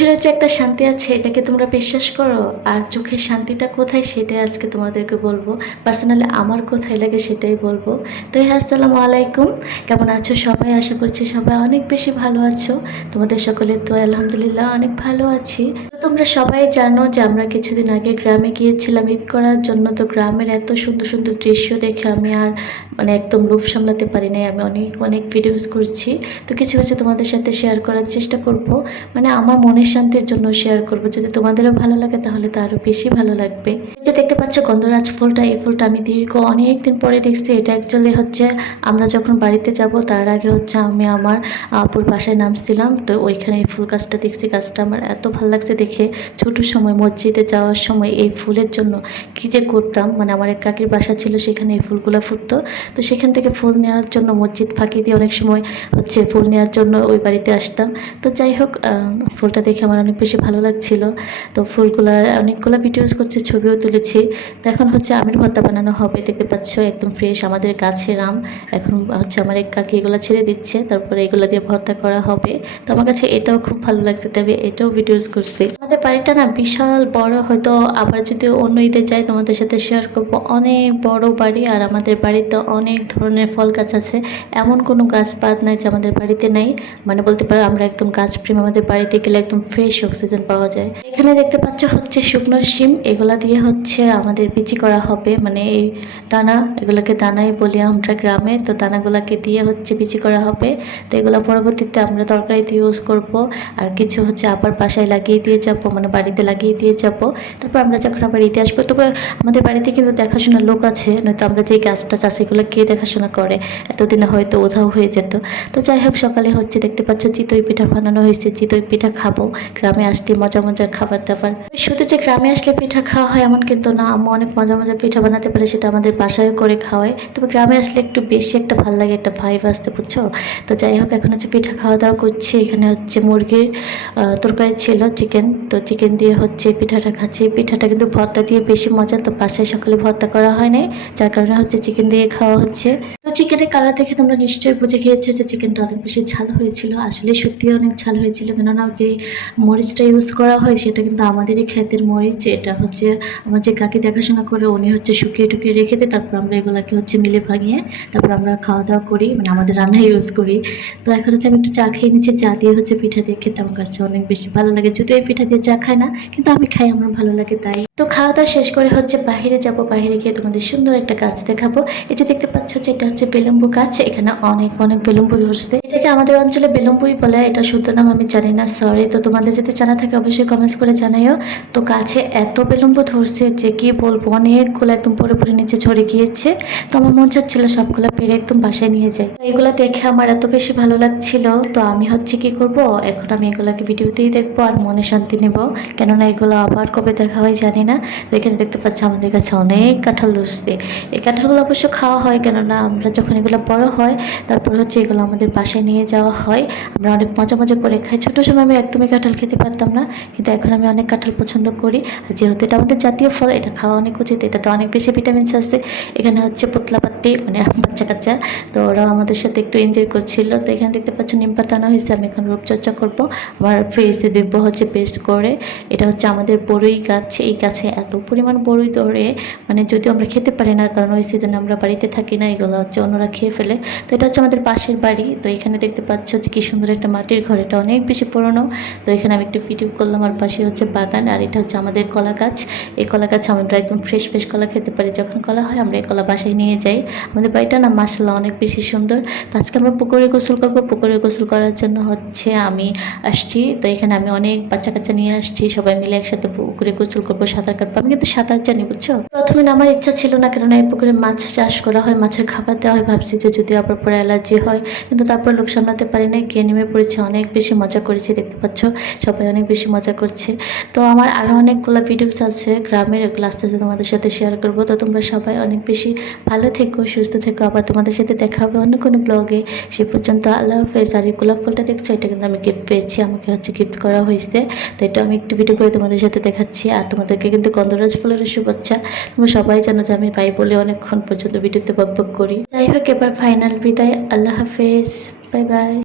চোখেরও যে একটা শান্তি আছে, এটাকে তোমরা বিশ্বাস করো। আর চোখের শান্তিটা কোথায় সেটাই আজকে তোমাদেরকে বলব। পার্সোনালি আমার কোথায় লাগে সেটাই বলব। তো হ্যাঁ আসসালামু আলাইকুম। কেমন আছো সবাই? আশা করছি সবাই অনেক বেশি ভালো আছো। তোমাদের সকলের তো আলহামদুলিল্লাহ অনেক ভালো আছি। তোমরা সবাই জানো যে আমরা কিছুদিন আগে গ্রামে গিয়েছিলাম ঈদ করার জন্য। তো গ্রামের এত সুন্দর সুন্দর দৃশ্য দেখে আমি আর মানে একদম লোভ সামলাতে পারি নাই। আমি অনেক অনেক ভিডিওস করছি। তো কিছু কিছু তোমাদের সাথে শেয়ার করার চেষ্টা করব। মানে আমার মনের শান্তির জন্য শেয়ার করব। যদি তোমাদেরও ভালো লাগে তাহলে তো আরও বেশি ভালো লাগবে। যে দেখতে পাচ্ছ গন্ধরাজ ফুলটা, এই ফুলটা আমি দীর্ঘ অনেক দিন পরে দেখছি। এটা অ্যাকচুয়ালি হচ্ছে আমরা যখন বাড়িতে যাব, তার আগে হচ্ছে আমি আমার আপুর বাসায় নামছিলাম। তো ওইখানে এই ফুল গাছটা দেখছি। গাছটা আমার এত ভালো লাগছে দেখে। ছোট সময়, মসজিদে যাওয়ার সময় এই ফুলের জন্য কী যে করতাম। মানে আমার এক কাকির বাসা ছিল, সেখানে এই ফুলগুলো ফুটতো। তো সেখান থেকে ফুল নেওয়ার জন্য মসজিদ ফাঁকি দিয়ে অনেক সময় হচ্ছে ফুল নেওয়ার জন্য ওই বাড়িতে আসতাম। তো যাই হোক ফুলটা দেখে আমার অনেক বেশি ভালো লাগছিল। তো ফুলগুলো, অনেকগুলো ভিডিওস করছে, ছবিও তুলেছি। তো এখন হচ্ছে আমের ভর্তা বানানো হবে, দেখতে পাচ্ছ, একদম ফ্রেশ আমাদের গাছের আম। এখন হচ্ছে আমার এক কাকি এগুলো ছেড়ে দিচ্ছে, তারপরে এগুলো দিয়ে ভর্তা করা হবে। তো আমার কাছে এটাও খুব ভালো লাগছে তবে এটাও ভিডিওস করছি। আমাদের বাড়িটা না বিশাল বড়, হয়তো আবার যদি অন্য ঈদে যাই, তোমাদের সাথে শেয়ার করব। অনেক বড় বাড়ি, আর আমাদের বাড়িতে অনেক ধরনের ফল গাছ আছে। এমন কোনো গাছপাত নাই যে আমাদের বাড়িতে নাই। মানে বলতে পারো, আমরা একদম গাছ প্রেম আমাদের বাড়িতে গেলে একদম ফ্রেশ অক্সিজেন পাওয়া যায়। এখানে দেখতে পাচ্ছ হচ্ছে শুকনো শিম। এগুলা দিয়ে হচ্ছে আমাদের বিচি করা হবে। মানে এই দানা, এগুলোকে দানাই বলি আমরা গ্রামে। তো দানাগুলোকে দিয়ে হচ্ছে বিচি করা হবে। তো এগুলো পরবর্তীতে আমরা তরকারিতে ইউজ করব। আর কিছু হচ্ছে আবার বাসায় লাগিয়ে দিয়ে যাব। মানে বাড়িতে লাগিয়ে দিয়ে যাব। তারপর আমরা যখন আবার ঈদে আসব, তবে আমাদের বাড়িতে কিন্তু দেখাশোনার লোক আছে। নয়তো আমরা যে গাছটা চাষ, এগুলো কে দেখাশোনা করে? এতদিনে হয়তো উধাও হয়ে যেত। তো যাই হোক, সকালে হচ্ছে দেখতে পাচ্ছ চিতই পিঠা বানানো হয়েছে। চিতই পিঠা খাব। গ্রামে আসলে মজা মজার খাবার দাবার। শুধু যে গ্রামে আসলে পিঠা খাওয়া হয় এমন কিন্তু না। আম্মু অনেক মজা মজার পিঠা বানাতে পারে, সেটা আমাদের বাসায় করে খাওয়ায়। তবে গ্রামে আসলে একটু বেশি একটা ভালো লাগে, একটা ভাইব আসতে, বুঝছ? তো যাই হোক, এখন হচ্ছে পিঠা খাওয়া দাওয়া করছি। এখানে হচ্ছে মুরগির তরকারি ছিল চিকেন তো চিকেন দিয়ে হচ্ছে পিঠাটা খাচ্ছি। পিঠাটা কিন্তু ভর্তা দিয়ে বেশি মজা। তো বাসায় সকালে ভর্তা করা হয় যার কারণে হচ্ছে চিকেন দিয়ে খাওয়া হচ্ছে। তো চিকেনের কালার দেখে তোমরা নিশ্চয়ই বুঝে গিয়েছো যে চিকেনটা অনেক বেশি ঝাল হয়েছিল। আসলে সত্যি অনেক ঝাল হয়েছিল। কেননা যে মরিচটা ইউজ করা হয়, সেটা কিন্তু আমাদেরই ক্ষেতের মরিচ। এটা হচ্ছে আমার যে কাকি দেখাশোনা করে, উনি হচ্ছে শুকিয়ে টুকিয়ে রেখে দেয়। তারপর আমরা এগুলাকে হচ্ছে মিলে ভাঙিয়ে তারপর আমরা খাওয়া দাওয়া করি। মানে আমাদের রান্নায় ইউজ করি। তো এখন হচ্ছে আমি একটু চা খেয়ে নিচ্ছি। চা দিয়ে হচ্ছে পিঠা দিয়ে খেতে আমার কাছে অনেক বেশি ভালো লাগে। যদিও এই পিঠা দিয়ে চা খায় না, কিন্তু আমি খাই, আমার ভালো লাগে তাই। তো খাওয়া দাওয়া শেষ করে হচ্ছে বাইরে যাব। বাইরে গিয়ে তোমাদের সুন্দর একটা গাছ দেখাবো। এই যে দেখতে পাচ্ছ যে এটা হচ্ছে বেলম্বু গাছ, এখানে অনেক অনেক বেলম্বু ধরছে। এটাকে আমাদের অঞ্চলে বেলম্বুই বলে, এটা শুদ্ধ নাম আমি জানি না সরি তো তোমাদের যদি জানা থাকে, অবশ্যই কমেন্টস করে জানাইও। তো গাছে এত বেলম্বু ধরছে যে কি বলব, অনেকগুলো একদম পরে পরে নিচে ঝরে গিয়েছে। তো আমার মন চাচ্ছিল সবগুলো পেরে একদম বাসায় নিয়ে যাই। এগুলো দেখে আমার এত বেশি ভালো লাগছিল, তো আমি হচ্ছে কি করব, এখন আমি এগুলোকে ভিডিওতেই দেখব আর মনে শান্তি নেব। কেননা এগুলো আবার কবে দেখা হয় জানি না। তো এখানে দেখতে পাচ্ছি আমাদের কাছে অনেক কাঁঠাল ধরছে। এই কাঁঠালগুলো অবশ্য খাওয়া কেননা আমরা যখন এগুলো বড় হয়, তারপর হচ্ছে এগুলো আমাদের বাসায় নিয়ে যাওয়া হয়। আমরা অনেক মজা মজা করে খাই। ছোটো সময় আমি একদমই কাঁঠাল খেতে পারতাম না, কিন্তু এখন আমি অনেক কাঁঠাল পছন্দ করি। আর যেহেতু এটা আমাদের জাতীয় ফল, এটা খাওয়া অনেক উচিত। এটাতে অনেক বেশি ভিটামিনস আছে। এখানে হচ্ছে পুতলা পাত্তি মানে বাচ্চা কাচ্চা, তো ওরাও আমাদের সাথে একটু এনজয় করছিল। তো এখানে দেখতে পাচ্ছ নিম পাতা আনা হয়েছে। আমি এখন রূপচর্চা করব। আমার ফেসে দেখব হচ্ছে পেস্ট করে। এটা হচ্ছে আমাদের বড়ই গাছ। এই গাছে এত পরিমাণ বড়ই ধরে মানে যদিও আমরা খেতে পারি না, কারণ ওই সিজনে আমরা বাড়িতে থাকি না, এগুলো হচ্ছে অন্যরা খেয়ে ফেলে। তো এটা হচ্ছে আমাদের পাশের বাড়ি। তো এখানে দেখতে পাচ্ছ যে কি সুন্দর একটা মাটির ঘর। এটা অনেক বেশি পুরনো। তো এখানে আমি একটু ভিডিও করলাম। আর পাশে হচ্ছে বাগান। আর এটা হচ্ছে আমাদের কলা গাছ। এই কলা গাছ আমরা একদম ফ্রেশ ফ্রেশ কলা খেতে পারি। যখন কলা হয়, আমরা এই কলা বাসায় নিয়ে যাই। আমাদের বাড়িটা না মাসাল্লাহ অনেক বেশি সুন্দর। তো আজকে আমরা পুকুরে গোসল করব। পুকুরে গোসল করার জন্য হচ্ছে আমি আসছি। তো এখানে আমি অনেক বাচ্চা কাচ্চা নিয়ে আসছি। সবাই মিলে একসাথে পুকুরে গোসল করব। সাঁতার কাটবো। আমি কিন্তু সাঁতার জানি, বুঝছ? প্রথমে আমার ইচ্ছা ছিল না কেননা এই পুকুরে মাছ চাষ করা হয়। মাছের খাবার দেওয়া হয়, ভাবছি যে যদি আবার পরে অ্যালার্জি হয়, কিন্তু তারপর লোক সামলাতে পারি না গিয়ে নেমে পড়েছি, অনেক বেশি মজা করেছি, দেখতে পাচ্ছ, সবাই অনেক বেশি মজা করছে। তো আমার আরও অনেকগুলো ভিডিওস আছে, গ্রামের এগুলো আস্তে আস্তে তোমাদের সাথে শেয়ার করব। তো তোমরা সবাই অনেক বেশি ভালো থেকো, সুস্থ থেকো, আবার তোমাদের সাথে দেখা হবে অন্য কোনো ব্লগে সে পর্যন্ত আল্লাহ হাফেজ, আর এই গোলাপ ফুলটা দেখছ, এটা কিন্তু আমি গিফট পেয়েছি, আমাকে হচ্ছে গিফট করা হয়েছে। তো এটা আমি একটু ভিডিও করে তোমাদের সাথে দেখাচ্ছি, আর তোমাদেরকে কিন্তু গন্ধরাজ ফুলের শুভেচ্ছা। তোমরা সবাই জানো যে আমি পাই বলে অনেকক্ষণ পর্যন্ত ভিডিওতে বক বক করি। যাই হোক এবার ফাইনাল বিদায়। আল্লাহ হাফেজ। Bye bye